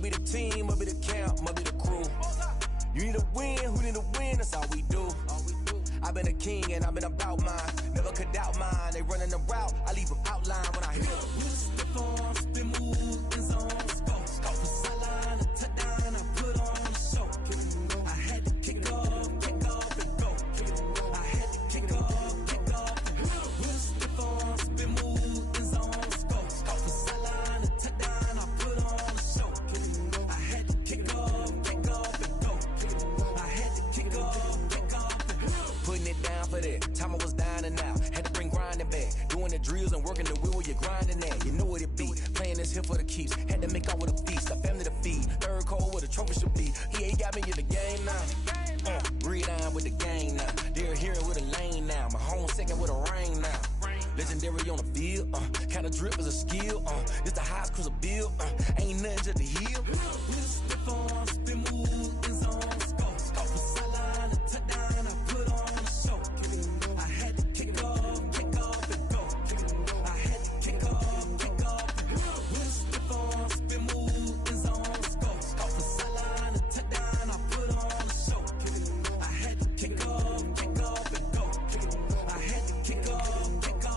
Must be the team, must be the camp, must be the crew. You need a win, who need a win, that's all we do. I've been a king and I've been about mine. Never could doubt mine, they running the route, I leave them outline when I hit them. Step on, spin move, in zone, scope. Scope for sideline, a touchdown, I put on the show. I had to kick off and go. I had to kick off and go. Step on, spin move, in zone, scope. Scope for sideline, a touchdown, I put on the show. I had to kick off and go. I had to kick off and go. Putting it down for that. Time I was dying and out. Had to bring grinding back. Doing the drills and working the wheel where you're grinding at. You know what it be. Playing this here for the keeps. Had to make out with a feast. A family to feed. Third cold where the trophy should be. EA got me in the game now. Read on with the game now. They're hearing with a lane now. My home second with a rain now. Legendary on the field. Kind of drip is a skill. This the highest cruiser bill. Ain't nothing just the heel. Step on, spin move, in zone, scope. Scope for sideline, a touchdown, I put on the show. I had to kick off and go. I had to kick off and go. Step on, spin move, in zone, scope. Scope for sideline, a touchdown, I put on the show. I had to kick off and go. I had to kick off and go.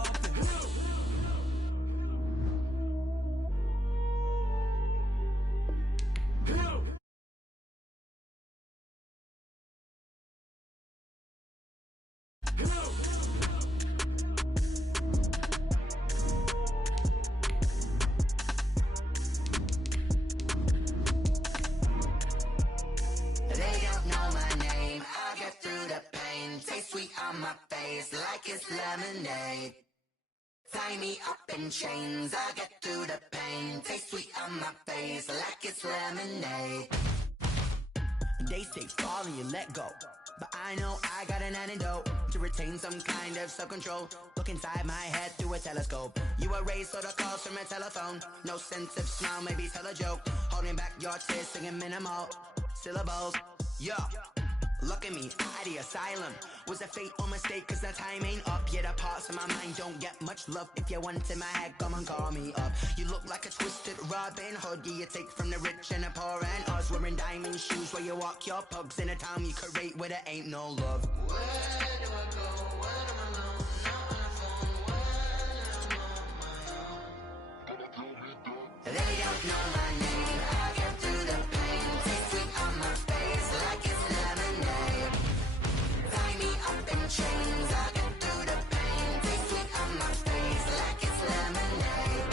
They don't know my name, I'll get through the pain. Taste sweet on my face like it's lemonade. Tie me up in chains, I'll get through the pain. Taste sweet on my face like it's lemonade. They say fall and you let go, but I know I got an antidote to retain some kind of self-control. Look inside my head through a telescope. You erase all the calls from a telephone. No sense of smile, maybe tell a joke. Holding back your tears, singing minimal syllables. Yo, look at me, out the asylum. Was a fate or mistake, cause the time ain't up. Yet the parts of my mind don't get much love. If you want in my head, come and call me up. You look like a twisted Robin Hood. Yeah, you take from the rich and the poor and us. Wearing diamond shoes where you walk your pugs in a town you create where there ain't no love. Where do I go? When am I alone? Not on the phone. When I'm on my own. They don't know my name. I get through the pain. Taste sweet on my face like it's lemonade. Tie me up in chains. I get through the pain. Taste sweet on my face like it's lemonade.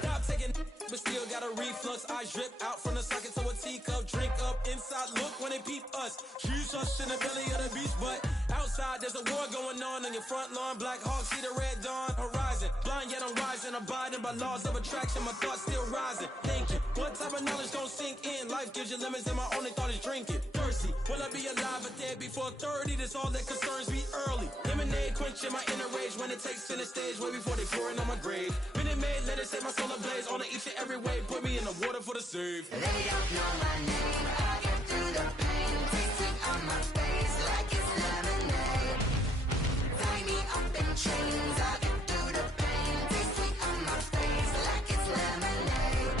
Stop taking, but still got a reflux. I drip out from the socket to a teacup. Drink up inside, look when they peep us. Choose us in the belly of the beast, but outside there's a war going on your front lawn. Black Hawk, see the red dawn horizon. Blind yet I'm rising, abiding by laws of attraction. My thoughts still rising, thinking what type of knowledge gon' sink in? Life gives you lemons and my only thought is drinking. Thirsty, will I be alive or dead before 30? That's all that concerns me early. Lemonade quenching my inner rage when it takes center stage way before they pouring on my grave. Minute Maid, let it set my soul ablaze on each and every way. Put me in the water for the save. They don't know my name. I get through the pain. Taste sweet on my face like it's lemonade. Tie me up in chains. I get through the pain. Taste sweet on my face like it's lemonade.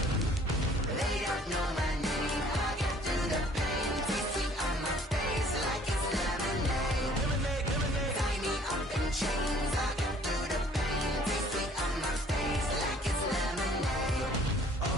They don't know my name. I get through the pain. Taste sweet on my face like it's lemonade. Tie me up in chains. I get through the pain. Taste sweet on my face like it's lemonade. Oh.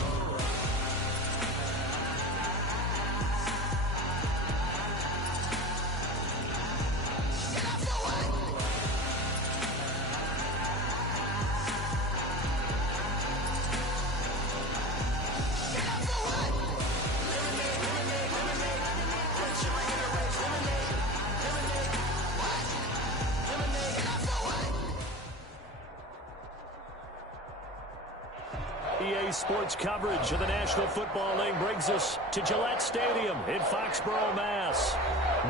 EA Sports coverage of the National Football League brings us to Gillette Stadium in Foxborough, Mass.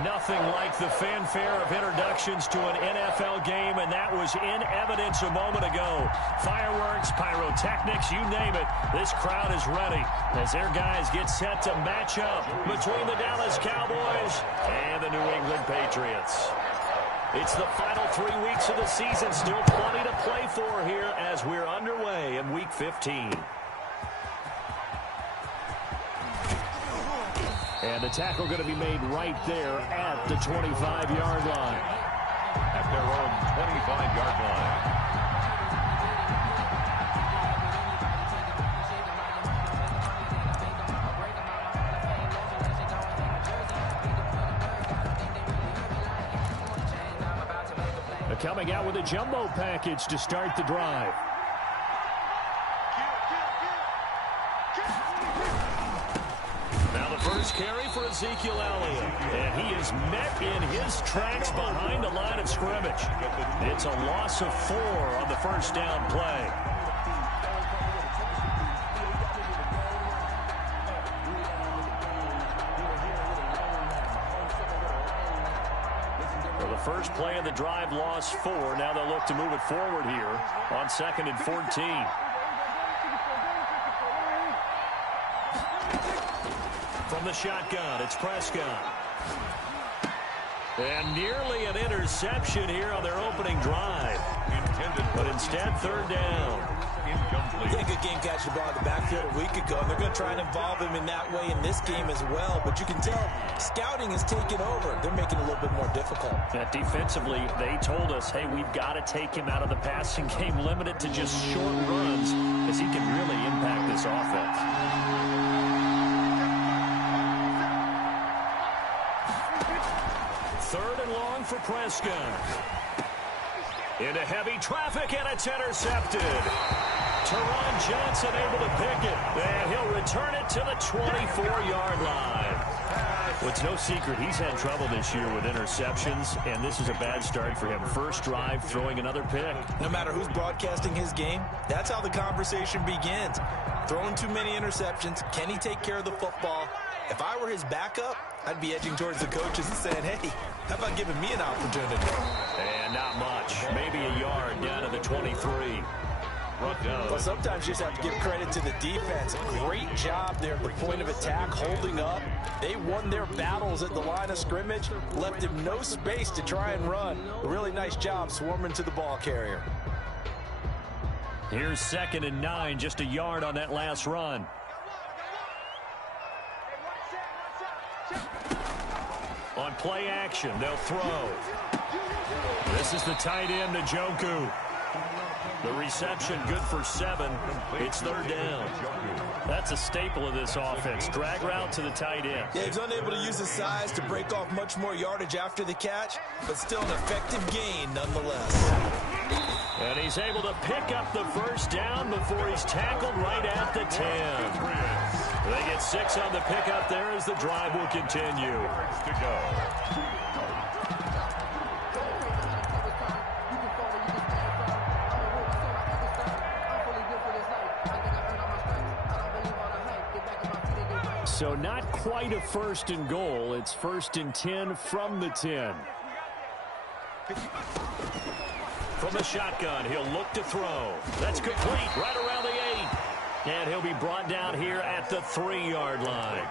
Nothing like the fanfare of introductions to an NFL game, and that was in evidence a moment ago. Fireworks, pyrotechnics, you name it. This crowd is ready as their guys get set to match up between the Dallas Cowboys and the New England Patriots. It's the final 3 weeks of the season. Still plenty to play for here as we're underway in Week 15. And the tackle going to be made right there at the 25-yard line. At their own 25-yard line. Coming out with a jumbo package to start the drive. Now the first carry for Ezekiel Elliott. And he is met in his tracks behind the line of scrimmage. It's a loss of 4 on the first down play. First play of the drive, lost 4. Now they'll look to move it forward here on 2nd and 14. From the shotgun, it's Prescott. And nearly an interception here on their opening drive. But instead, 3rd down. Yeah, good game catching the ball in the backfield a week ago. And they're going to try and involve him in that way in this game as well. But you can tell scouting is taking over. They're making it a little bit more difficult. Defensively, they told us, hey, we've got to take him out of the passing game, limited to just short runs, because he can really impact this offense. Third and long for Prescott. Into heavy traffic, and it's intercepted. Teron Johnson able to pick it, and he'll return it to the 24-yard line. Well, it's no secret he's had trouble this year with interceptions, and this is a bad start for him. First drive, throwing another pick. No matter who's broadcasting his game, that's how the conversation begins. Throwing too many interceptions, can he take care of the football? If I were his backup, I'd be edging towards the coaches and saying, hey, how about giving me an opportunity? And not much. Maybe a yard down to the 23. Well, sometimes you just have to give credit to the defense. Great job there at the point of attack, holding up. They won their battles at the line of scrimmage, left him no space to try and run. A really nice job swarming to the ball carrier. Here's 2nd and 9, just a yard on that last run. On play action, they'll throw. This is the tight end, Njoku. The reception good for 7. It's 3rd down. That's a staple of this offense. Drag route to the tight end. Yeah, he's unable to use his size to break off much more yardage after the catch, but still an effective gain nonetheless. And he's able to pick up the first down before he's tackled right at the 10. They get 6 on the pickup there as the drive will continue. So not quite a 1st and goal. It's 1st and 10 from the 10. From the shotgun, he'll look to throw. That's complete right around the 8. And he'll be brought down here at the 3-yard line.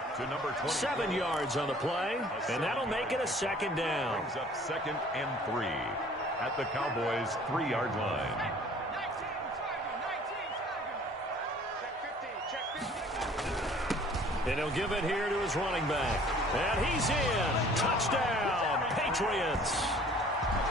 7 yards on the play, and that'll make it a 2nd down. Brings up 2nd and 3 at the Cowboys' 3-yard line. And he'll give it here to his running back. And he's in. Touchdown, Patriots.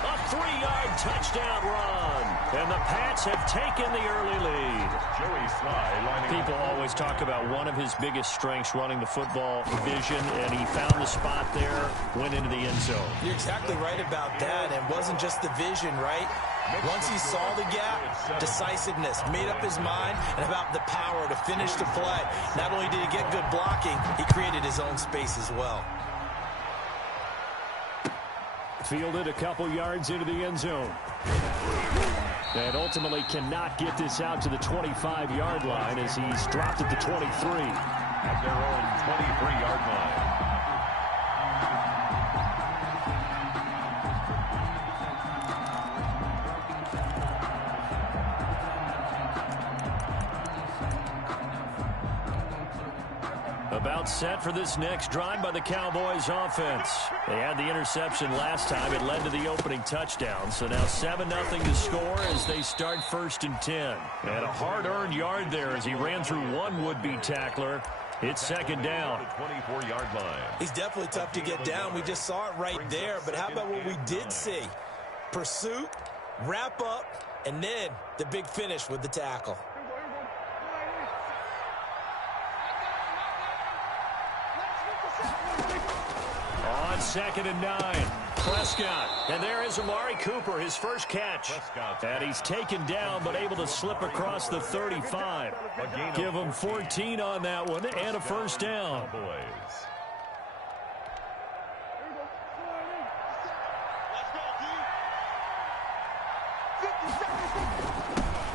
A 3-yard touchdown run. And the Pats have taken the early lead. Joey Sly lining People always talk about one of his biggest strengths, running the football, vision, and he found the spot there, went into the end zone. You're exactly right about that, and it wasn't just the vision, right? Once he saw the gap, decisiveness, made up his mind, and about the power to finish the play. Not only did he get good blocking, he created his own space as well. Fielded a couple yards into the end zone. And ultimately cannot get this out to the 25-yard line as he's dropped at the 23. at their own 23-yard line. About set for this next drive by the Cowboys offense. They had the interception last time. It led to the opening touchdown. So now 7-0 to score as they start 1st and 10. And a hard-earned yard there as he ran through one would-be tackler It's second down. The 24-yard line. He's definitely tough to get down. We just saw it right there. But how about what we did see? Pursuit, wrap up, and then the big finish with the tackle. On 2nd and 9. Prescott. And there is Amari Cooper, his first catch. And he's taken down but able to slip across the 35. Give him 14 on that one and a first down.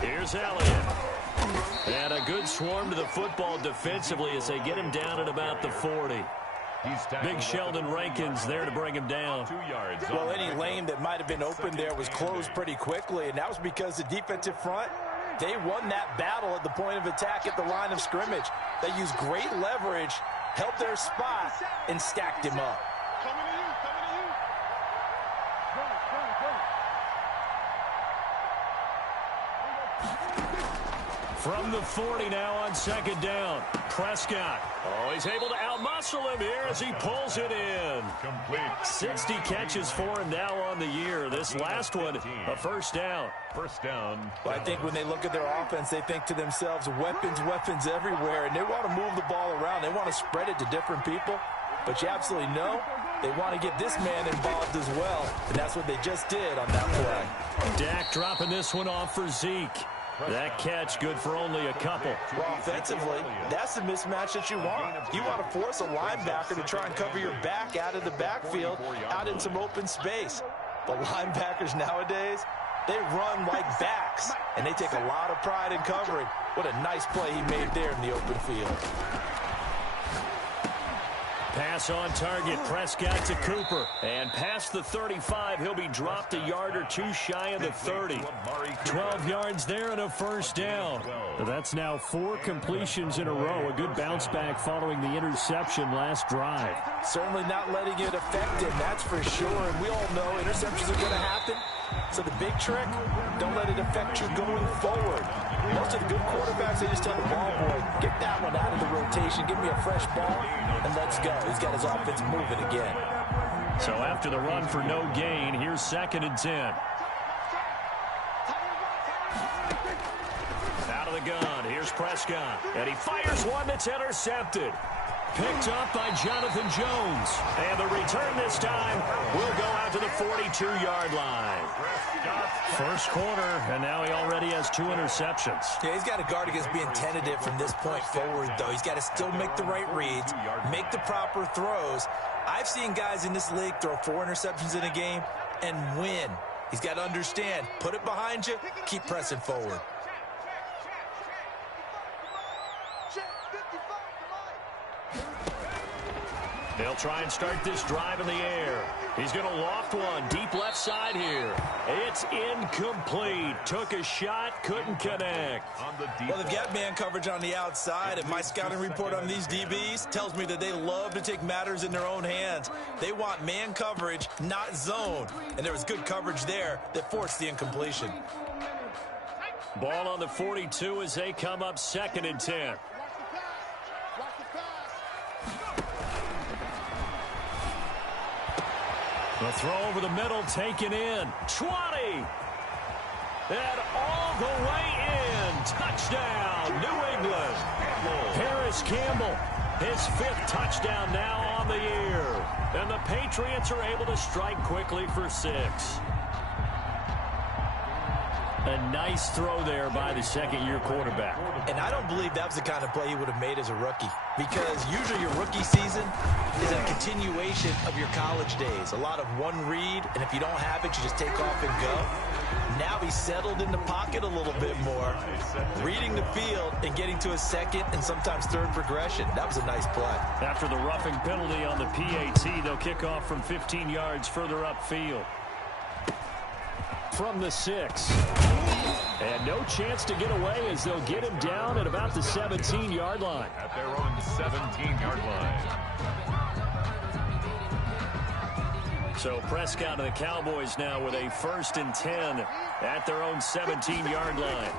Here's Elliott. And a good swarm to the football defensively as they get him down at about the 40. Big Sheldon Rankins there to bring him down. 2 yards. Well, any lane that might have been open there was closed pretty quickly, and that was because the defensive front, they won that battle at the point of attack at the line of scrimmage. They used great leverage, held their spot, and stacked him up. From the 40 now on 2nd down. Prescott. Oh, he's able to outmuscle him here as he pulls it in. Complete. 60 catches for him now on the year. This last one, a first down. First down. Well, I think when they look at their offense, they think to themselves, weapons, weapons everywhere, and they want to move the ball around. They want to spread it to different people, but you absolutely know they want to get this man involved as well, and that's what they just did on that play. Dak dropping this one off for Zeke. That catch good for only a couple. Well, offensively, that's the mismatch that you want. You want to force a linebacker to try and cover your back out of the backfield, out in some open space. But linebackers nowadays, they run like backs, and they take a lot of pride in covering. What a nice play he made there in the open field. Pass on target, Prescott to Cooper. And past the 35, he'll be dropped a yard or two shy of the 30. 12 yards there and a first down. That's now 4 completions in a row. A good bounce back following the interception last drive. Certainly not letting it affect him, that's for sure. And we all know interceptions are going to happen. So the big trick, don't let it affect you going forward. Most of the good quarterbacks, they just tell the ball boy, get that one out of the rotation, give me a fresh ball, and let's go. He's got his offense moving again. So after the run for no gain, here's 2nd and 10. Out of the gun, here's Prescott. And he fires one that's intercepted. Picked up by Jonathan Jones. And the return this time will go out to the 42-yard line. First quarter, and now he already has 2 interceptions. Yeah, he's got to guard against being tentative from this point forward, though. He's got to still make the right reads, make the proper throws. I've seen guys in this league throw 4 interceptions in a game and win. He's got to understand, put it behind you, keep pressing forward. They'll try and start this drive in the air. He's going to loft one deep left side here. It's incomplete. Took a shot, couldn't connect. Well, they've got man coverage on the outside, and my scouting report on these DBs tells me that they love to take matters in their own hands. They want man coverage, not zone. And there was good coverage there that forced the incompletion. Ball on the 42 as they come up 2nd and 10. The throw over the middle, taken in. 20. And all the way in. Touchdown, New England. Paris Campbell, his 5th touchdown now on the year. And the Patriots are able to strike quickly for 6. A nice throw there by the second-year quarterback. And I don't believe that was the kind of play he would have made as a rookie, because usually your rookie season is a continuation of your college days. A lot of one read, and if you don't have it, you just take off and go. Now he's settled in the pocket a little bit more, reading the field and getting to a second and sometimes third progression. That was a nice play. After the roughing penalty on the PAT, they'll kick off from 15 yards further upfield. From the 6. And no chance to get away as they'll get him down at about the 17-yard line. At their own 17-yard line. So Prescott and the Cowboys now with a 1st and 10 at their own 17-yard line.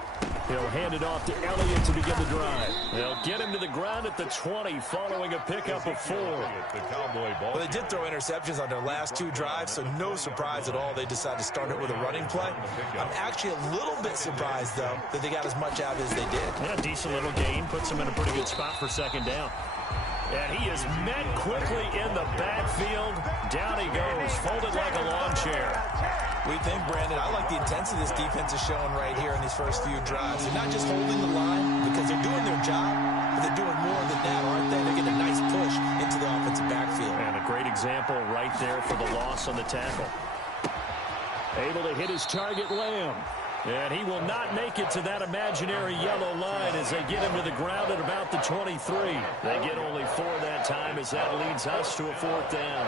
He'll hand it off to Elliott to begin the drive. They'll get him to the ground at the 20 following a pickup of 4. Well, they did throw interceptions on their last 2 drives, so no surprise at all they decided to start it with a running play. I'm actually a little bit surprised, though, that they got as much out as they did. Yeah, decent little gain. Puts him in a pretty good spot for 2nd down. And he is met quickly in the backfield. Down he goes, folded like a lawn chair. We think, Brandon, I like the intensity this defense is showing right here in these first few drives. They're not just holding the line because they're doing their job, but they're doing more than that, aren't they? They're getting a nice push into the offensive backfield. And a great example right there for the loss on the tackle. Able to hit his target, Lamb. And he will not make it to that imaginary yellow line as they get him to the ground at about the 23. They get only 4 that time as that leads us to a 4th down.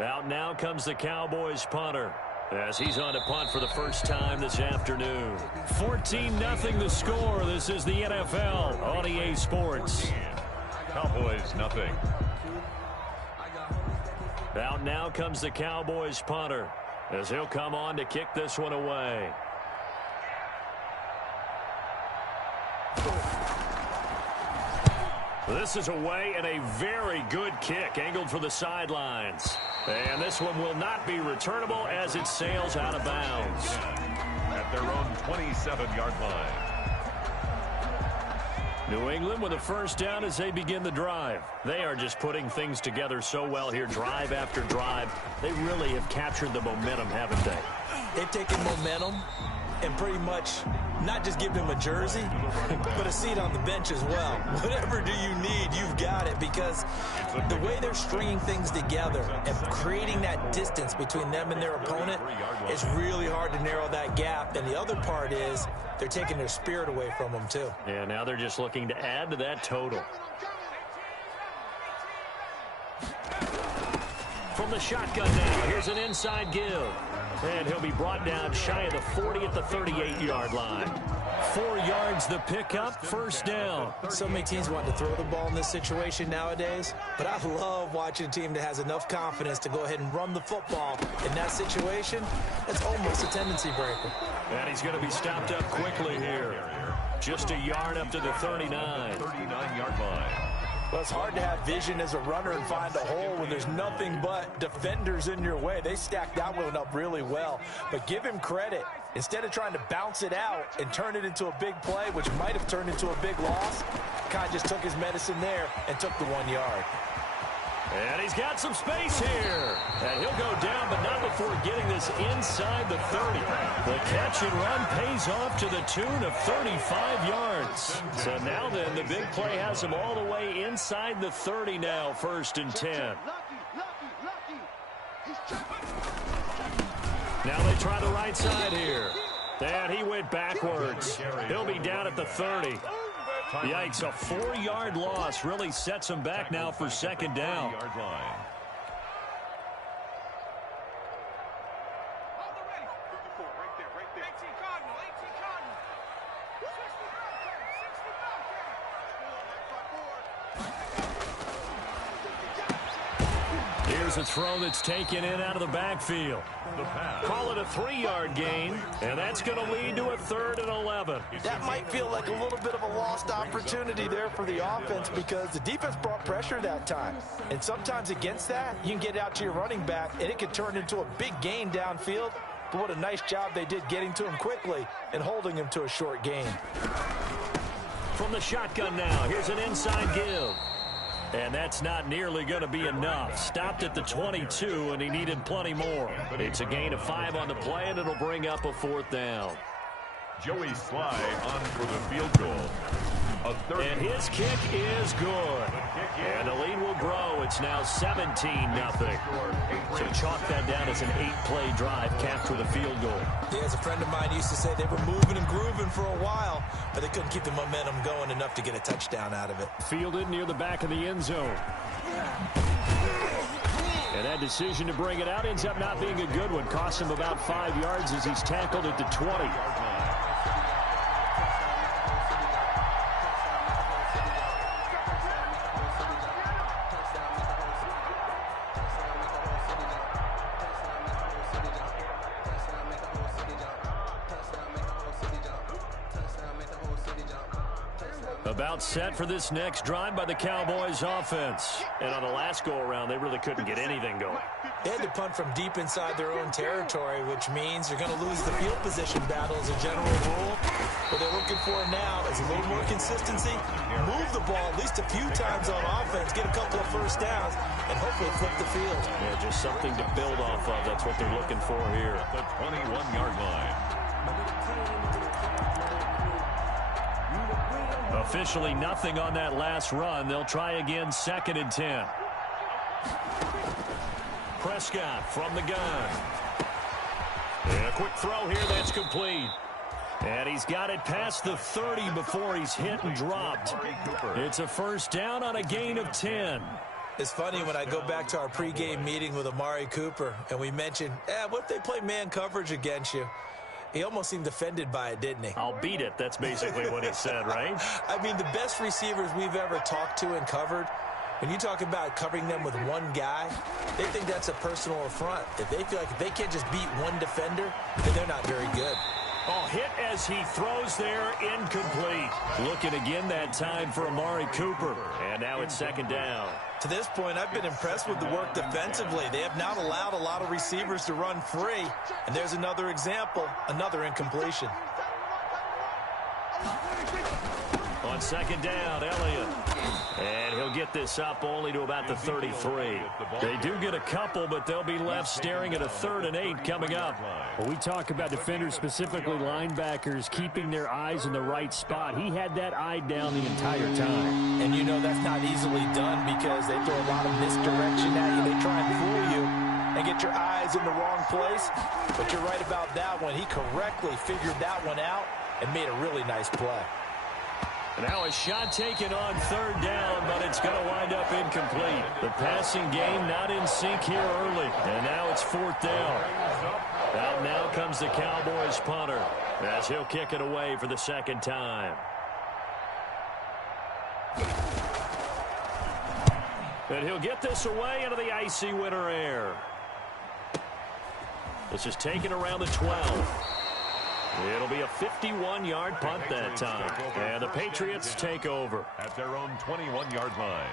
Out now comes the Cowboys punter as he's on to punt for the first time this afternoon. 14-0 the score. This is the NFL on EA Sports. Cowboys nothing. Out now comes the Cowboys punter as he'll come on to kick this one away. This is away and a very good kick angled for the sidelines. And this one will not be returnable as it sails out of bounds. At their own 27-yard line. New England with a 1st down as they begin the drive. They are just putting things together so well here, drive after drive. They really have captured the momentum, haven't they? They've taken momentum and pretty much not just give them a jersey, but a seat on the bench as well. Whatever do you need, you've got it, because the way they're stringing things together and creating that distance between them and their opponent, it's really hard to narrow that gap. And the other part is they're taking their spirit away from them, too. Yeah, now they're just looking to add to that total. From the shotgun now, here's an inside give. And he'll be brought down shy of the 40 at the 38-yard line. 4 yards the pickup, 1st down. So many teams want to throw the ball in this situation nowadays, but I love watching a team that has enough confidence to go ahead and run the football. In that situation, that's almost a tendency breaker. And he's going to be stopped up quickly here. Just a yard up to the 39. 39-yard line. Well, it's hard to have vision as a runner and find a hole when there's nothing but defenders in your way. They stacked that one up really well. But give him credit. Instead of trying to bounce it out and turn it into a big play, which might have turned into a big loss, kind of just took his medicine there and took the 1 yard. And he's got some space here. And he'll go down, but not before getting this inside the 30. The catch and run pays off to the tune of 35 yards. So now then, the big play has him all the way inside the 30 now, 1st and 10. Now they try the right side here. And he went backwards. He'll be down at the 30. Yikes, a 4-yard loss really sets him back now for 2nd down. Here's a throw that's taken in out of the backfield. Call it a 3-yard gain, and that's going to lead to a 3rd and 11. That might feel like a little bit of a lost opportunity there for the offense because the defense brought pressure that time. And sometimes against that, you can get out to your running back, and it can turn into a big gain downfield. But what a nice job they did getting to him quickly and holding him to a short gain. From the shotgun now, here's an inside give. And that's not nearly going to be enough. Stopped at the 22, and he needed plenty more. It's a gain of 5 on the play, and it'll bring up a 4th down. Joey Sly on for the field goal. And his kick is good. And the lead will grow. It's now 17-0. So chalk that down as an 8-play drive capped with a field goal. Yeah, as a friend of mine used to say, they were moving and grooving for a while, but they couldn't keep the momentum going enough to get a touchdown out of it. Fielded near the back of the end zone. And that decision to bring it out ends up not being a good one. Costs him about 5 yards as he's tackled at the 20. About set for this next drive by the Cowboys offense. And on the last go-around, they really couldn't get anything going. They had to punt from deep inside their own territory, which means you're going to lose the field position battle as a general rule. What they're looking for now is a little more consistency, move the ball at least a few times on offense, get a couple of first downs, and hopefully flip the field. Yeah, just something to build off of. That's what they're looking for here. At the 21-yard line. Officially nothing on that last run. They'll try again, 2nd and 10. Prescott from the gun. And a quick throw here, that's complete. And he's got it past the 30 before he's hit and dropped. It's a first down on a gain of 10. It's funny when I go back to our pregame meeting with Amari Cooper, and we mentioned, what if they play man coverage against you? He almost seemed offended by it, didn't he? I'll beat it. That's basically what he said, right? I mean, the best receivers we've ever talked to and covered, when you talk about covering them with one guy, they think that's a personal affront. If they feel like if they can't just beat one defender, then they're not very good. Oh, hit as he throws there, incomplete. Looking again that time for Amari Cooper. And now it's 2nd down. To this point, I've been impressed with the work defensively. They have not allowed a lot of receivers to run free. And there's another example, another incompletion. On 2nd down, Elliott. And he'll get this up only to about the 33. They do get a couple, but they'll be left staring at a 3rd and 8 coming up. Well, we talk about defenders, specifically linebackers, keeping their eyes in the right spot. He had that eye down the entire time. And you know that's not easily done because they throw a lot of misdirection at you. They try and fool you and get your eyes in the wrong place. But you're right about that one. He correctly figured that one out and made a really nice play. Now a shot taken on 3rd down, but it's going to wind up incomplete. The passing game not in sync here early. And now it's 4th down. Out now comes the Cowboys punter as he'll kick it away for the 2nd time. And he'll get this away into the icy winter air. This is taken around the 12. It'll be a 51-yard punt that time. And the Patriots take over. At their own 21-yard line.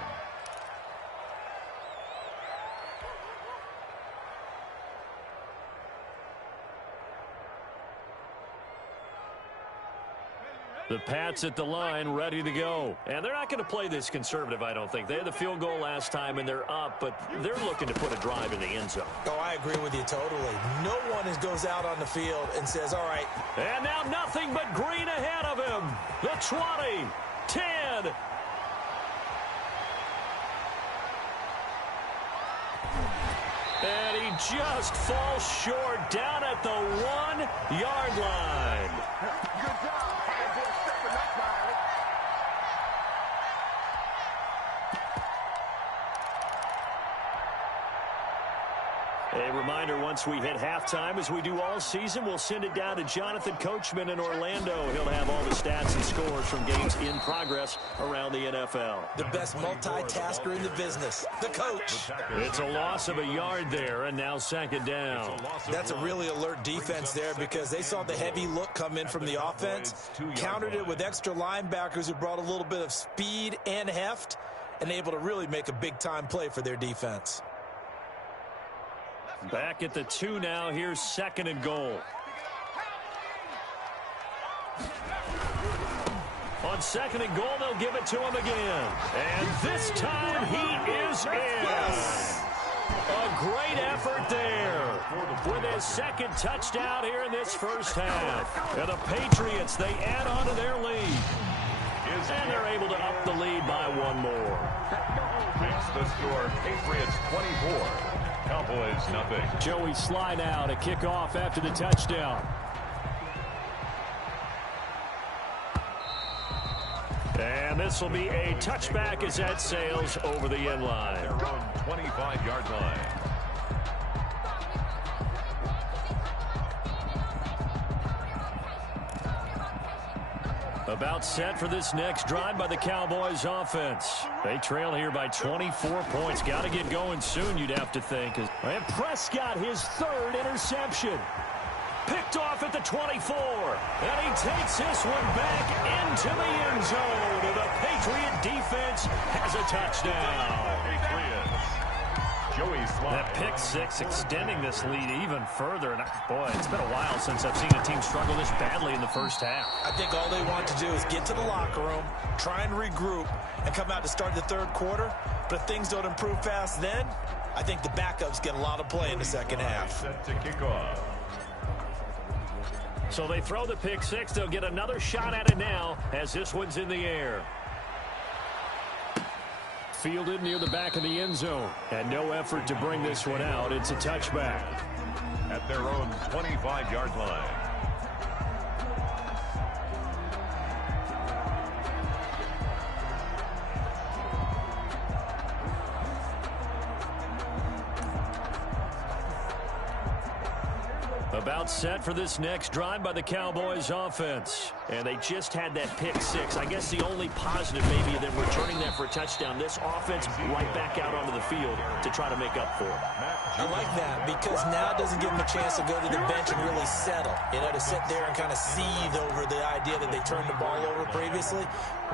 The Pats at the line, ready to go. And they're not going to play this conservative, I don't think. They had the field goal last time, and they're up, but they're looking to put a drive in the end zone. Oh, I agree with you totally. No one goes out on the field and says, all right. And now nothing but green ahead of him. The 20, 10. And he just falls short down at the 1-yard line. Good job. A reminder, once we hit halftime, as we do all season, we'll send it down to Jonathan Coachman in Orlando. He'll have all the stats and scores from games in progress around the NFL. The best multitasker in the business, the coach. It's a loss of a yard there, and now 2nd down. That's a really alert defense there because they saw the heavy look come in from the offense, countered it with extra linebackers who brought a little bit of speed and heft, and able to really make a big-time play for their defense. Back at the 2 now. Here's 2nd and goal. On 2nd and goal, they'll give it to him again. And this time he is in. A great effort there with his 2nd touchdown here in this first half. And the Patriots, they add on to their lead. And they're able to up the lead by 1 more. Makes the score Patriots 24. Cowboys nothing. Joey Sly now to kick off after the touchdown. And this will be a touchback as that sails over the end line. Their own 25-yard line. About set for this next drive by the Cowboys offense. They trail here by 24 points. Got to get going soon, you'd have to think. And Prescott, his 3rd interception. Picked off at the 24. And he takes this one back into the end zone. The Patriot defense has a touchdown. That pick six extending this lead even further. And boy, it's been a while since I've seen a team struggle this badly in the first half. I think all they want to do is get to the locker room, try and regroup, and come out to start the third quarter. But if things don't improve fast then, I think the backups get a lot of play in the second half. Set to kick off. So they throw the pick six. They'll get another shot at it now as this one's in the air. Fielded near the back of the end zone. And no effort to bring this one out. It's a touchback. At their own 25-yard line. About set for this next drive by the Cowboys offense. And they just had that pick six. I guess the only positive maybe that returning that for a touchdown. This offense right back out onto the field to try to make up for it. I like that because now it doesn't give them a chance to go to the bench and really settle. You know, to sit there and kind of seethe over the idea that they turned the ball over previously.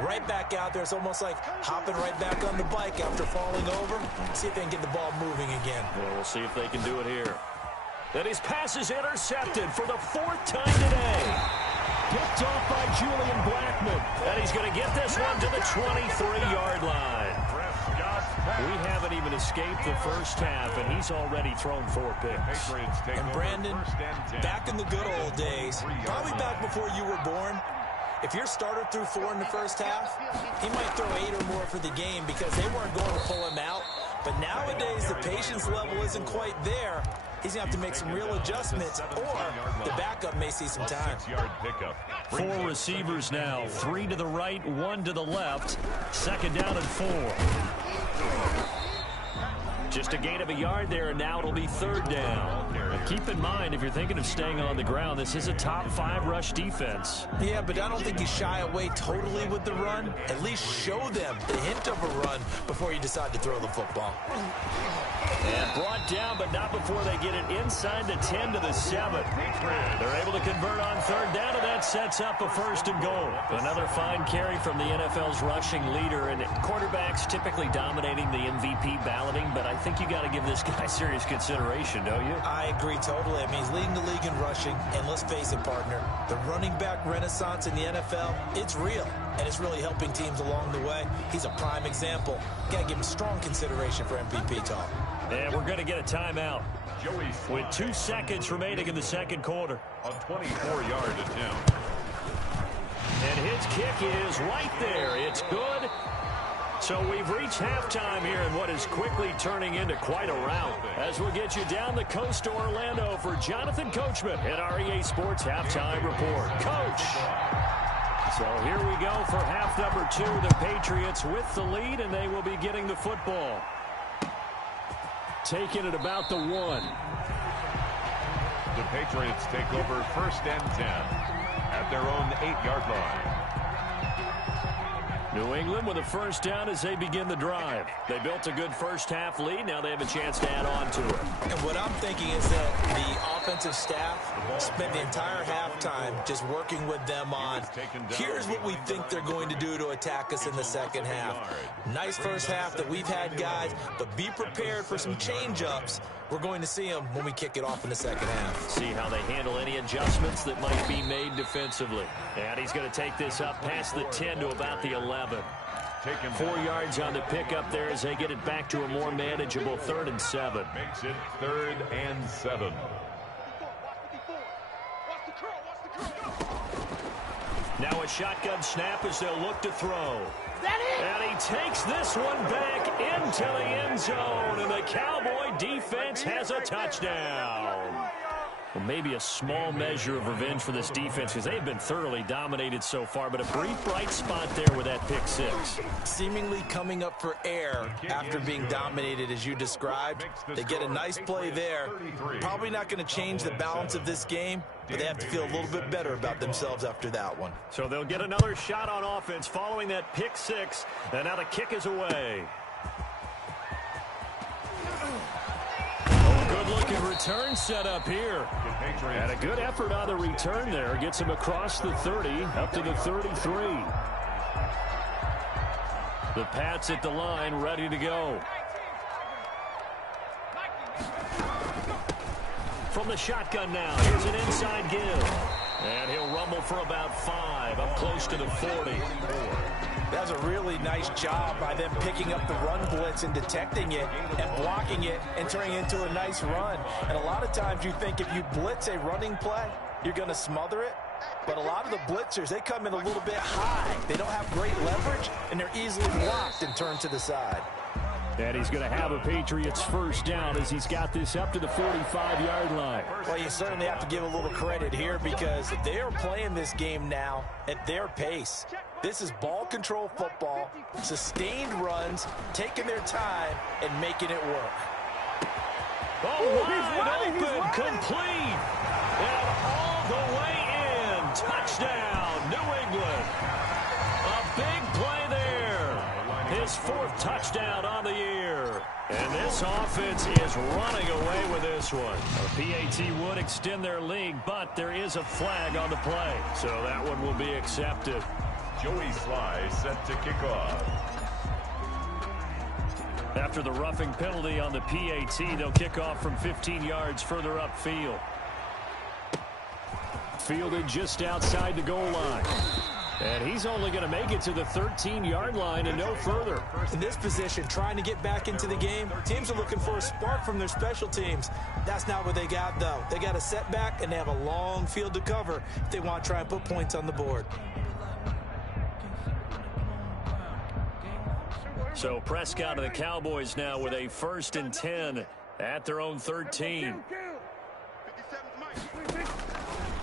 Right back out there. It's almost like hopping right back on the bike after falling over. See if they can get the ball moving again. Well, we'll see if they can do it here. And his pass is intercepted for the fourth time today. Picked off by Julian Blackmon. And he's going to get this one to the 23-yard line. We haven't even escaped the first half, and he's already thrown 4 picks. And Brandon, back in the good old days, probably back before you were born, if your starter threw 4 in the first half, he might throw 8 or more for the game because they weren't going to pull him out. But nowadays, the patience level isn't quite there. He's going to have to make some real adjustments, or the backup may see some time. 4 receivers now, 3 to the right, 1 to the left. Second down and 4. Just a gain of a yard there, and now it'll be third down. But keep in mind, if you're thinking of staying on the ground, this is a top 5 rush defense. Yeah, but I don't think you shy away totally with the run. At least show them the hint of a run before you decide to throw the football. And brought down, but not before they get it inside the 10 to the 7. They're able to convert on third down, and that sets up a first and goal. Another fine carry from the NFL's rushing leader, and quarterbacks typically dominating the MVP balloting, but I think you got to give this guy serious consideration, don't you? I agree totally. I mean, he's leading the league in rushing, and let's face it, partner, the running back renaissance in the NFL, it's real, and it's really helping teams along the way. He's a prime example. Got to give him strong consideration for MVP talk. And we're going to get a timeout with 2 seconds remaining in the second quarter. A 24-yard attempt. And his kick is right there. It's good. So we've reached halftime here in what is quickly turning into quite a rout. As we'll get you down the coast to Orlando for Jonathan Coachman at our EA Sports Halftime Report. Coach! So here we go for half number 2. The Patriots with the lead, and they will be getting the football. Taking it about the 1. The Patriots take over first and 10 at their own 8-yard line. New England with a first down as they begin the drive. They built a good first half lead. Now they have a chance to add on to it. And what I'm thinking is that the offensive staff spent the entire halftime just working with them on, here's what we think they're going to do to attack us in the second half. Nice first half that we've had, guys, but be prepared for some change-ups. We're going to see them when we kick it off in the second half. See how they handle any adjustments that might be made defensively. And he's going to take this up past the 10 to about the 11. 4 yards on the pickup there as they get it back to a more manageable 3rd and 7. Makes it 3rd and 7. Now a shotgun snap as they'll look to throw. And he takes this one back into the end zone, and the Cowboy defense has a touchdown. Well, maybe a small measure of revenge for this defense because they've been thoroughly dominated so far, but a brief bright spot there with that pick 6. Seemingly coming up for air after being dominated as you described. They get a nice play there. Probably not going to change the balance of this game, but they have to feel a little bit better about themselves after that one. So they'll get another shot on offense following that pick 6, and now the kick is away. Good-looking return set up here. And a good effort on the return there. Gets him across the 30, up to the 33. The Pats at the line, ready to go. From the shotgun now, here's an inside give. And he'll rumble for about 5, up close to the 40. That's a really nice job by them picking up the run blitz and detecting it and blocking it and turning it into a nice run. And a lot of times you think if you blitz a running play, you're going to smother it. But a lot of the blitzers, they come in a little bit high. They don't have great leverage, and they're easily blocked and turned to the side. And he's going to have a Patriots first down as he's got this up to the 45-yard line. Well, you certainly have to give a little credit here because they are playing this game now at their pace. This is ball control football, sustained runs, taking their time, and making it work. Oh, wide open, complete, and all the way in. Touchdown, New England. A big play there. His 4th touchdown on the year. And this offense is running away with this one. A PAT would extend their lead, but there is a flag on the play. So that one will be accepted. Joey Sly set to kick off. After the roughing penalty on the PAT, they'll kick off from 15 yards further upfield. Fielded just outside the goal line. And he's only going to make it to the 13-yard line and no further. In this position, trying to get back into the game, teams are looking for a spark from their special teams. That's not what they got, though. They got a setback, and they have a long field to cover if they want to try and put points on the board. So Prescott and the Cowboys now with a 1st and 10 at their own 13.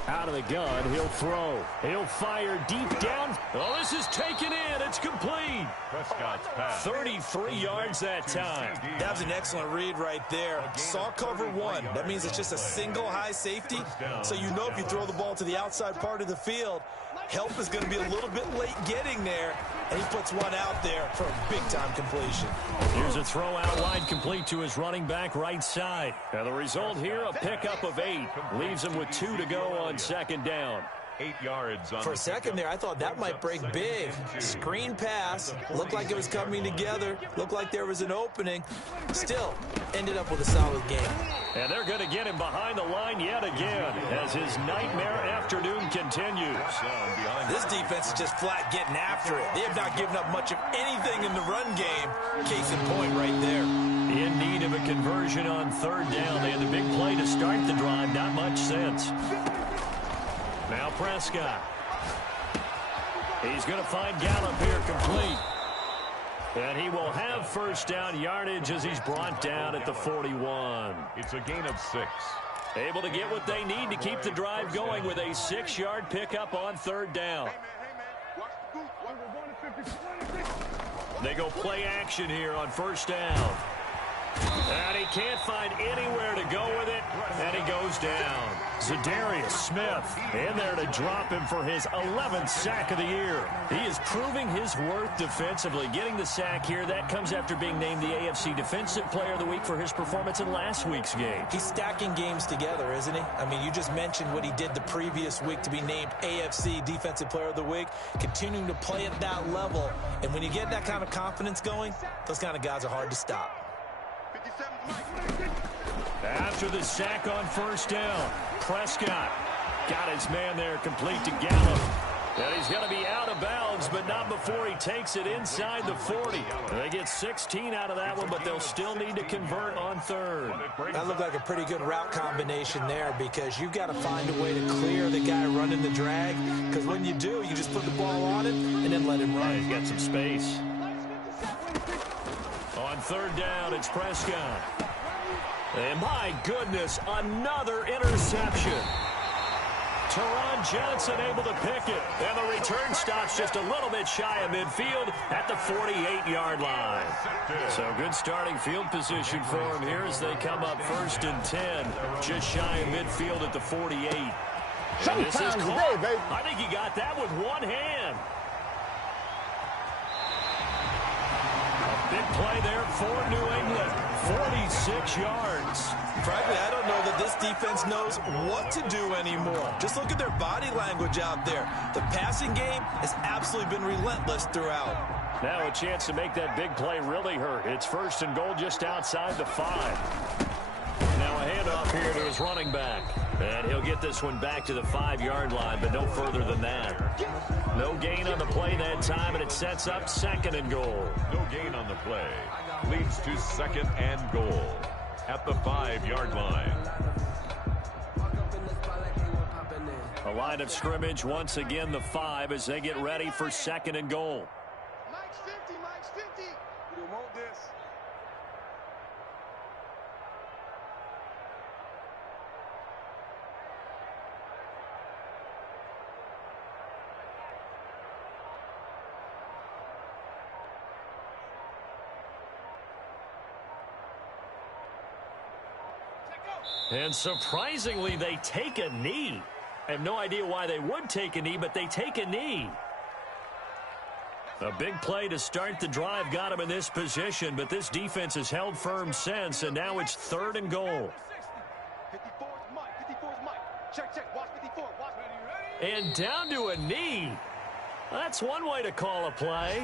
Out of the gun, he'll throw. He'll fire deep down. Oh, this is taken in. It's complete. Prescott's pass. 33 yards that time. That was an excellent read right there. Saw cover 1. That means it's just a single high safety. So you know if you throw the ball to the outside part of the field, help is going to be a little bit late getting there. And he puts one out there for a big-time completion. Here's a throw out wide complete to his running back right side. And the result here, a pickup of 8. Leaves him with 2 to go on 2nd down. 8 yards on For a second there, I thought that might break big. Screen pass. Looked like it was coming together. Looked like there was an opening. Still, ended up with a solid game. And they're going to get him behind the line yet again as his nightmare afternoon continues. This defense is just flat getting after it. They have not given up much of anything in the run game. Case in point right there. In need of a conversion on 3rd down. They had the big play to start the drive. Not much sense. Now Prescott. He's going to find Gallup here complete. And he will have 1st down yardage as he's brought down at the 41. It's a gain of 6. Able to get what they need to keep the drive going with a 6-yard pickup on 3rd down. They go play action here on 1st down. And he can't find anywhere to go with it, and he goes down. Za'Darius Smith in there to drop him for his 11th sack of the year. He is proving his worth defensively, getting the sack here. That comes after being named the AFC Defensive Player of the Week for his performance in last week's game. He's stacking games together, isn't he? I mean, you just mentioned what he did the previous week to be named AFC Defensive Player of the Week, continuing to play at that level. And when you get that kind of confidence going, those kind of guys are hard to stop. After the sack on 1st down, Prescott got his man there complete to Gallup. And he's going to be out of bounds, but not before he takes it inside the 40. And they get 16 out of that one, but they'll still need to convert on 3rd. That looked like a pretty good route combination there because you've got to find a way to clear the guy running the drag. Because when you do, you just put the ball on him and then let him run. He's got some space. On 3rd down, it's Prescott. And my goodness, another interception. Teron Johnson able to pick it. And the return stops just a little bit shy of midfield at the 48-yard line. So good starting field position for him here as they come up 1st and 10. Just shy of midfield at the 48. And this is caught. I think he got that with one hand. Big play there for New England. 46 yards. Frankly, I don't know that this defense knows what to do anymore. Just look at their body language out there. The passing game has absolutely been relentless throughout. Now a chance to make that big play really hurt. It's 1st and goal just outside the 5. Now a handoff here to his running back. And he'll get this one back to the 5-yard line, but no further than that. No gain on the play that time, and it sets up 2nd and goal. No gain on the play. Leads to 2nd and goal at the 5-yard line. A line of scrimmage, once again the 5 as they get ready for 2nd and goal. Mike's 50, Mike's 50. You want this. And surprisingly, they take a knee. I have no idea why they would take a knee, but they take a knee. A big play to start the drive got him in this position, but this defense has held firm since, and now it's 3rd and goal. 54's Mike, 54's Mike. Check, watch 54, watch. Ready? And down to a knee. That's one way to call a play.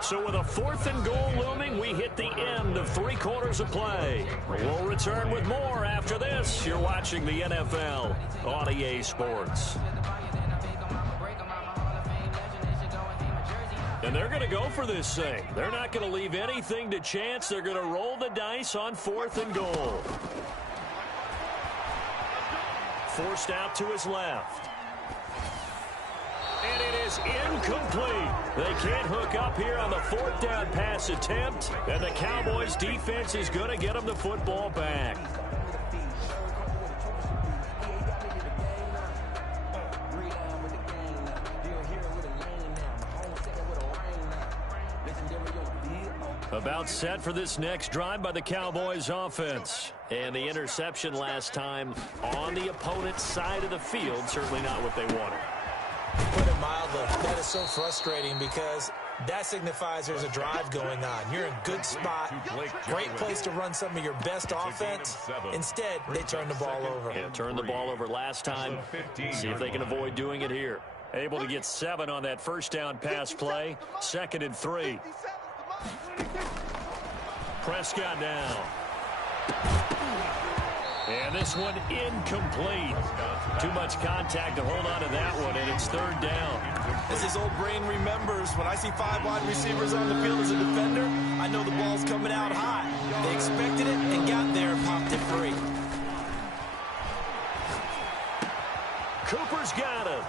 So with a 4th and goal looming, we hit the end of 3 quarters of play. We'll return with more after this. You're watching the NFL on EA Sports. And they're going to go for this thing. They're not going to leave anything to chance. They're going to roll the dice on 4th and goal. Forced out to his left. And it is incomplete. They can't hook up here on the 4th down pass attempt. And the Cowboys defense is going to get them the football back. About set for this next drive by the Cowboys offense. And the interception last time on the opponent's side of the field, certainly not what they wanted. Put it mildly, that is so frustrating because that signifies there's a drive going on. You're in a good spot, great place to run some of your best offense. Instead, they turn the ball over. Yeah, turned the ball over last time. See if they can avoid doing it here. Able to get 7 on that 1st down pass play. 2nd and 3. Prescott now. And this one incomplete. Too much contact to hold on to that one, and it's 3rd down. As his old brain remembers, when I see 5 wide receivers on the field as a defender, I know the ball's coming out high. They expected it and got there and popped it free. Cooper's got him.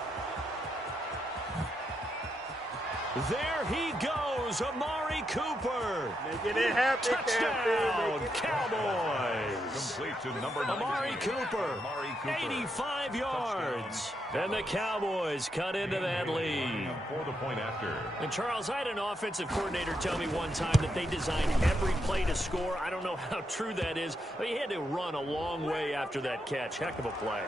There he goes, Amari Cooper. Making it happen. Touchdown, Cowboys. Complete to number 9. Amari Cooper, 85 yards. And the Cowboys cut into that lead. For the point after. And Charles, I had an offensive coordinator tell me one time that they designed every play to score. I don't know how true that is. But he had to run a long way after that catch. Heck of a play.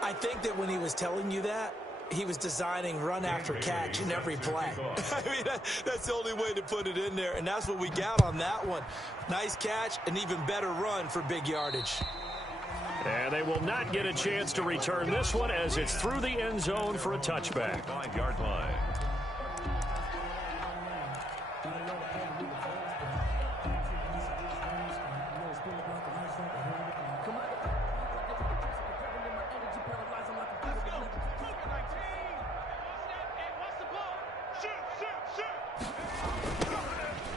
I think that when he was telling you that, he was designing run after catch in every play. I mean, that's the only way to put it in there, and that's what we got on that one. Nice catch, an even better run for big yardage. And they will not get a chance to return this one as it's through the end zone for a touchback. 5-yard line.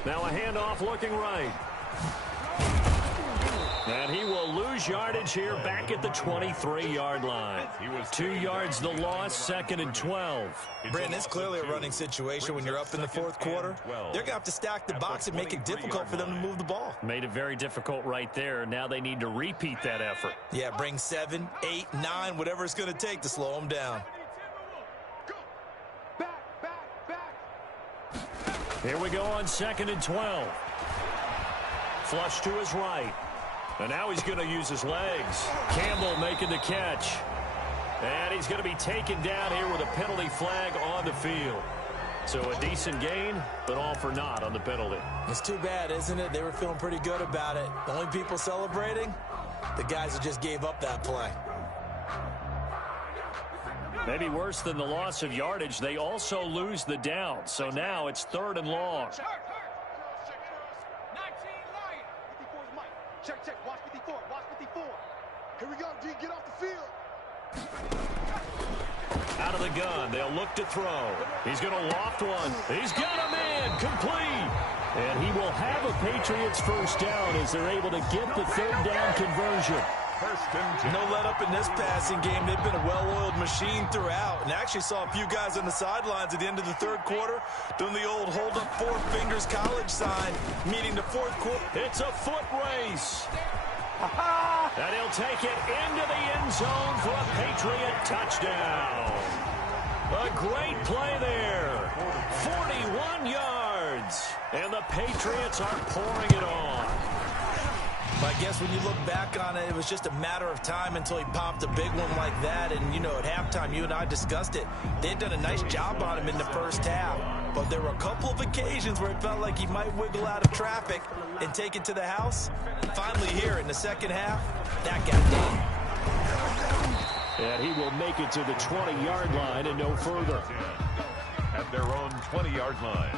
Now a handoff looking right. And he will lose yardage here back at the 23-yard line. 2 yards the loss, 2nd and 12. Brandon, it's clearly a running situation when you're up in the 4th quarter. They're going to have to stack the box and make it difficult for them to move the ball. Made it very difficult right there. Now they need to repeat that effort. Yeah, bring 7, 8, 9, whatever it's going to take to slow them down. Here we go on 2nd and 12. Flush to his right. And now he's going to use his legs. Campbell making the catch. And he's going to be taken down here with a penalty flag on the field. So a decent gain, but all for naught on the penalty. It's too bad, isn't it? They were feeling pretty good about it. The only people celebrating, the guys that just gave up that play. Maybe worse than the loss of yardage, they also lose the down. So now it's 3rd and long. Check, check. Watch 54. Watch 54. Here we go, D. Get off the field. Out of the gun. They'll look to throw. He's going to loft one. He's got a man. Complete. And he will have a Patriots first down as they're able to get the 3rd down conversion. No let up in this passing game. They've been a well-oiled machine throughout. And actually saw a few guys on the sidelines at the end of the 3rd quarter doing the old hold up 4 fingers college sign, meaning the 4th quarter. It's a foot race. And he'll take it into the end zone for a Patriot touchdown. A great play there. 41 yards. And the Patriots are pouring it on. But I guess when you look back on it, it was just a matter of time until he popped a big one like that. And, you know, at halftime, you and I discussed it. They had done a nice job on him in the first half. But there were a couple of occasions where it felt like he might wiggle out of traffic and take it to the house. Finally here in the second half, that got done. And he will make it to the 20-yard line and no further. At their own 20-yard line.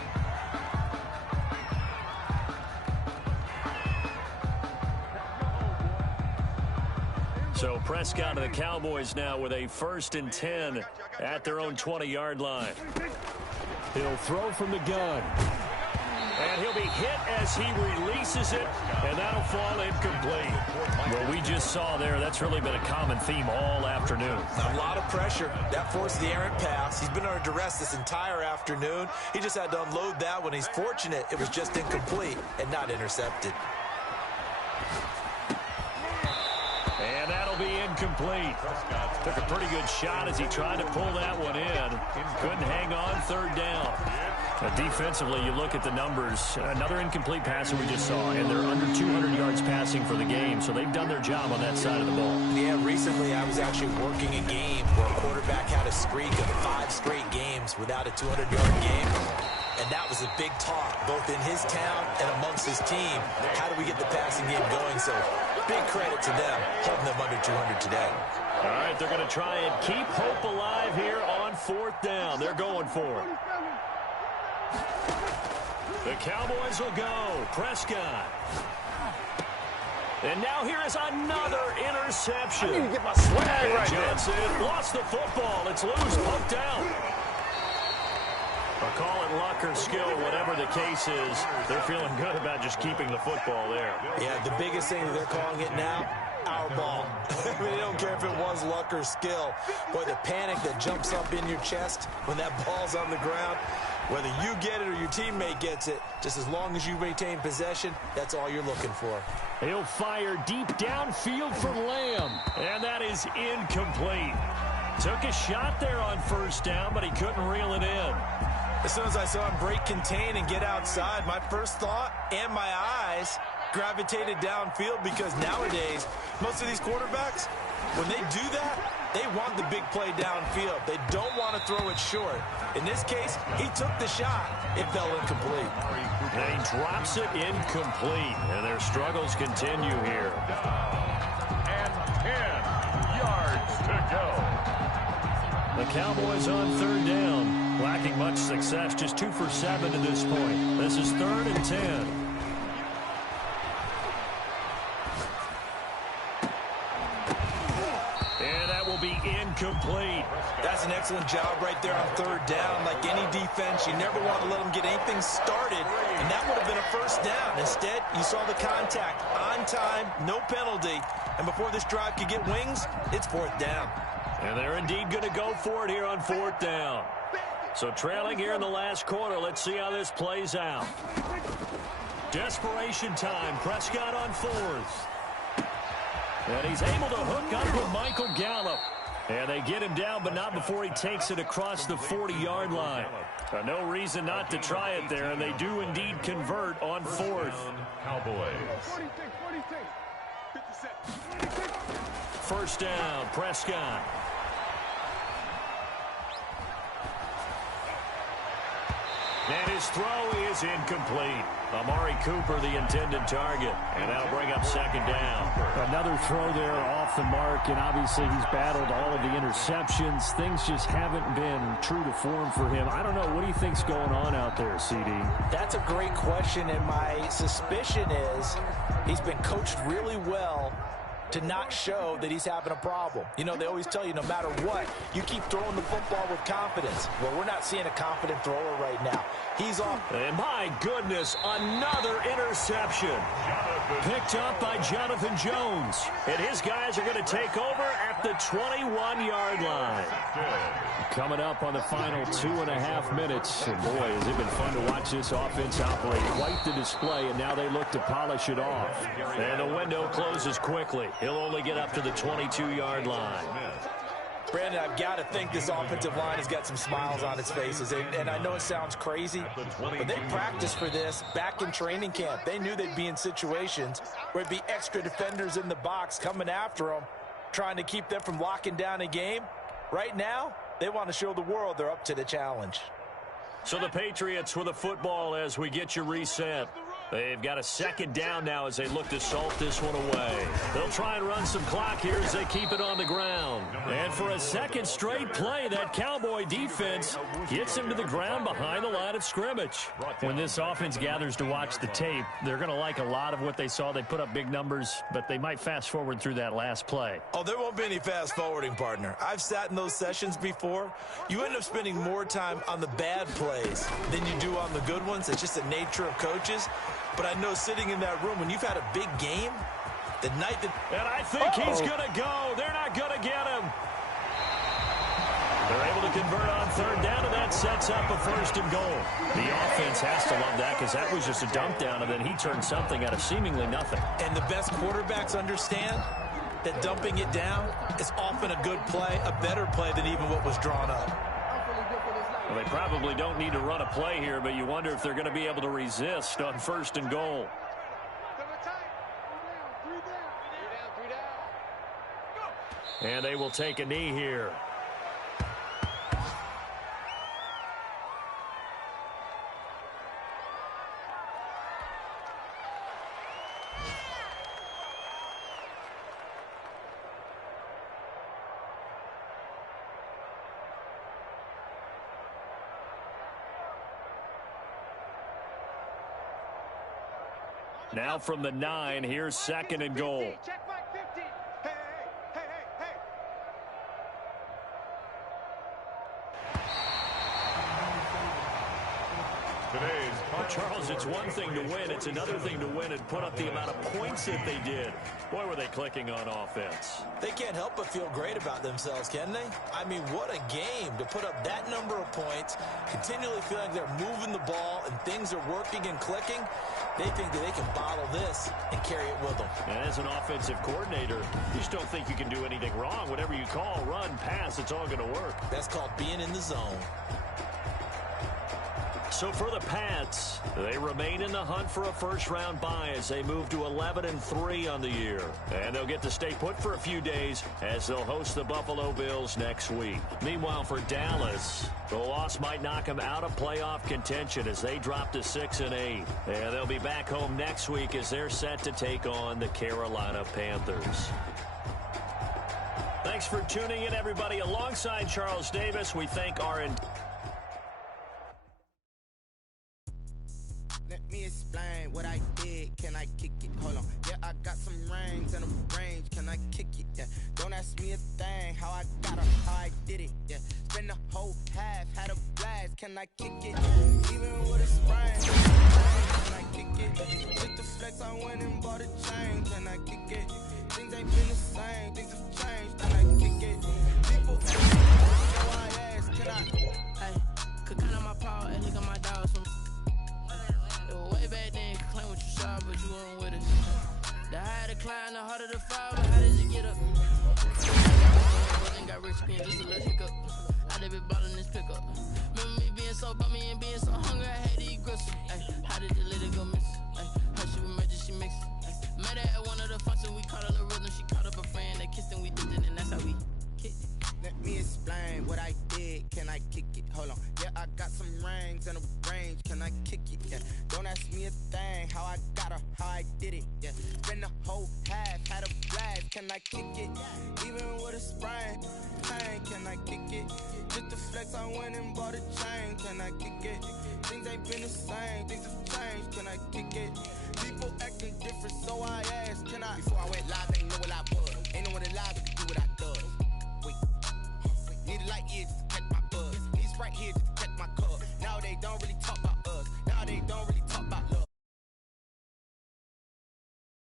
So Prescott and the Cowboys now with a 1st and 10 at their own 20-yard line. He'll throw from the gun. And he'll be hit as he releases it, and that'll fall incomplete. Well, we just saw there, that's really been a common theme all afternoon. A lot of pressure. That forced the errant pass. He's been under duress this entire afternoon. He just had to unload that one. He's fortunate it was just incomplete and not intercepted. And that'll be incomplete. Took a pretty good shot as he tried to pull that one in. Couldn't hang on 3rd down. Defensively, you look at the numbers. Another incomplete pass that we just saw, and they're under 200 yards passing for the game, so they've done their job on that side of the ball. Yeah, recently I was actually working a game where a quarterback had a streak of 5 straight games without a 200-yard game. And that was a big talk, both in his town and amongst his team. How do we get the passing game going? So big credit to them, holding them under 200 today. All right, they're going to try and keep hope alive here on 4th down. They're going for it. The Cowboys will go. Prescott. And now here is another interception. I need to get my swag right there. Johnson lost the football. It's loose, poked out. Or call it luck or skill, whatever the case is. They're feeling good about just keeping the football there. Yeah, the biggest thing that they're calling it now, our ball. I mean, they don't care if it was luck or skill. Boy, the panic that jumps up in your chest when that ball's on the ground, whether you get it or your teammate gets it, just as long as you maintain possession, that's all you're looking for. He'll fire deep downfield for Lamb. And that is incomplete. Took a shot there on 1st down, but he couldn't reel it in. As soon as I saw him break contain and get outside, my first thought and my eyes gravitated downfield, because nowadays, most of these quarterbacks, when they do that, they want the big play downfield. They don't want to throw it short. In this case, he took the shot. It fell incomplete. And he drops it incomplete, and their struggles continue here. And 10 yards to go. The Cowboys on 3rd down, lacking much success, just 2 for 7 to this point. This is 3rd and 10. Be incomplete. That's an excellent job right there on 3rd down. Like any defense, you never want to let them get anything started, and that would have been a 1st down. Instead, you saw the contact on time, no penalty, and before this drive could get wings, it's 4th down. And they're indeed going to go for it here on 4th down. So trailing here in the last quarter, let's see how this plays out. Desperation time, Prescott on 4th. And he's able to hook up with Michael Gallup. And they get him down, but not before he takes it across the 40-yard line. No reason not to try it there, and they do indeed convert on fourth. Cowboys. 46. First down, Prescott. And his throw is incomplete. Amari Cooper, the intended target. And that'll bring up second down. Another throw there off the mark, and obviously he's battled all of the interceptions. Things just haven't been true to form for him. I don't know. What do you think's going on out there, CD? That's a great question, and my suspicion is he's been coached really well to not show that he's having a problem. You know, they always tell you no matter what, you keep throwing the football with confidence. Well, we're not seeing a confident thrower right now. He's off. And my goodness, another interception. Picked up by Jonathan Jones. And his guys are going to take over at the 21-yard line. Coming up on the final 2.5 minutes. And boy, has it been fun to watch this offense operate. Quite the display, and now they look to polish it off. And the window closes quickly. He'll only get up to the 22-yard line. Brandon, I've got to think this offensive line has got some smiles on its faces. And I know it sounds crazy, but they practiced for this back in training camp. They knew they'd be in situations where there'd be extra defenders in the box coming after them, trying to keep them from locking down a game. Right now, they want to show the world they're up to the challenge. So the Patriots with the football as we get you reset. They've got a second down now as they look to salt this one away. They'll try and run some clock here as they keep it on the ground. And for a second straight play, that Cowboy defense gets him to the ground behind the line of scrimmage. When this offense gathers to watch the tape, they're going to like a lot of what they saw. They put up big numbers, but they might fast forward through that last play. Oh, there won't be any fast forwarding, partner. I've sat in those sessions before. You end up spending more time on the bad plays than you do on the good ones. It's just the nature of coaches. But I know sitting in that room, when you've had a big game, the night that... And I think he's going to go. They're not going to get him. They're able to convert on third down, and that sets up a first and goal. The offense has to love that because that was just a dump down, and then he turned something out of seemingly nothing. And the best quarterbacks understand that dumping it down is often a good play, a better play than even what was drawn up. Well, they probably don't need to run a play here, but you wonder if they're going to be able to resist on first and goal. And they will take a knee here. Now from the 9, here's second and goal. Check back 50. Hey. Well, Charles, it's one thing to win. It's another thing to win and put up the amount of points that they did. Boy, were they clicking on offense. They can't help but feel great about themselves, can they? I mean, what a game to put up that number of points, continually feel like they're moving the ball and things are working and clicking. They think that they can bottle this and carry it with them. And as an offensive coordinator, you just don't think you can do anything wrong. Whatever you call, run, pass, it's all going to work. That's called being in the zone. So for the Pats, they remain in the hunt for a first-round bye as they move to 11-3 on the year. And they'll get to stay put for a few days as they'll host the Buffalo Bills next week. Meanwhile, for Dallas, the loss might knock them out of playoff contention as they drop to 6-8. And they'll be back home next week as they're set to take on the Carolina Panthers. Thanks for tuning in, everybody. Alongside Charles Davis, we thank our... Let me explain what I did. Can I kick it? Hold on. Yeah, I got some rings and a range. Can I kick it? Yeah. Don't ask me a thing. How I got her, how I did it. Yeah. Spend the whole half, had a blast. Can I kick it? Even with a sprain. Can I kick it? Just the flex, I went and bought a chain. Can I kick it? Things ain't been the same. Things have changed. Can I kick it? People ask, so I ask, can I? Hey, could count on my power and look at my dogs from. Way back then, could claim what you saw, but you weren't with us. The higher the climb, the harder the fall, but how did you get up? and got rich skin, just a little hiccup. I done been ballin' this pickup. Remember me being so bummy and being so hungry, I had to eat gristle. How did the lady go miss? How she was magic, she mixed. Met her at one of the functions, we caught her the rhythm. She caught up a friend, they kissed and we did it, and that's how we kicked it. Let me explain what I did. Can I kick it? Hold on. Yeah, I got some rings and a range. Can I kick it? Yeah. Don't ask me a thing. How I got her, how I did it. Yeah. Spend the whole half, had a blast. Can I kick it? Even with a sprain. Pain, can I kick it? Just to flex, I went and bought a chain. Can I kick it? Things ain't been the same. Things have changed. Can I kick it?